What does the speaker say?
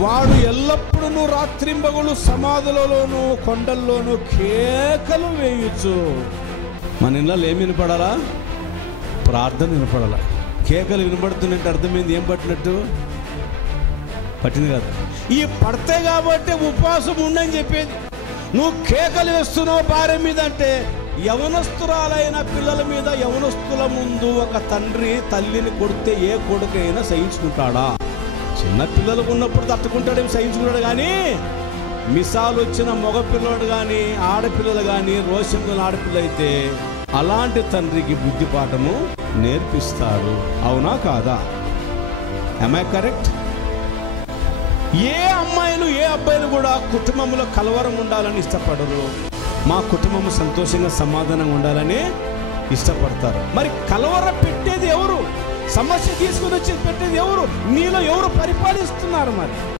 వాడు ఎల్లప్పుడూ రాత్రింబగలు సమాధులలోనూ కొండల్లోనూ కేకలు వేయచ్చు. మన ఇళ్ళలో ఏమి వినపడాలా? ప్రార్థన వినపడాలా. కేకలు వినపడుతున్నట్టు అర్థమైంది. ఏం పట్టినట్టు? పట్టింది కాదు. ఈ పడితే కాబట్టి ఉపవాసం ఉండని చెప్పేది. నువ్వు కేకలు వేస్తున్నావు భార్య మీద అంటే, యవనస్తురాలైన పిల్లల మీద యవనస్తుల ముందు ఒక తండ్రి తల్లిని కొడితే ఏ కొడుకైనా సహించుకుంటాడా? చిన్న పిల్లలకు ఉన్నప్పుడు తట్టుకుంటాడేమి, సహించుకుంటాడు. కానీ మిసాలు వచ్చిన మగపిల్లడు కానీ ఆడపిల్లలు కానీ రోషంగా ఆడపిల్ల అయితే అలాంటి తండ్రికి బుద్ధి పాఠము నేర్పిస్తారు. అవునా కాదా? am I correct? ఏ అమ్మాయిలు ఏ అబ్బాయిలు కూడా కుటుంబంలో కలవరం ఉండాలని ఇష్టపడరు. మా కుటుంబం సంతోషంగా సమాధానంగా ఉండాలని ఇష్టపడతారు. మరి కలవర పెట్టేది ఎవరు? సమస్య తీసుకుని వచ్చి పెట్టేది ఎవరు? మీలో ఎవరు పరిపాలిస్తున్నారు? మరి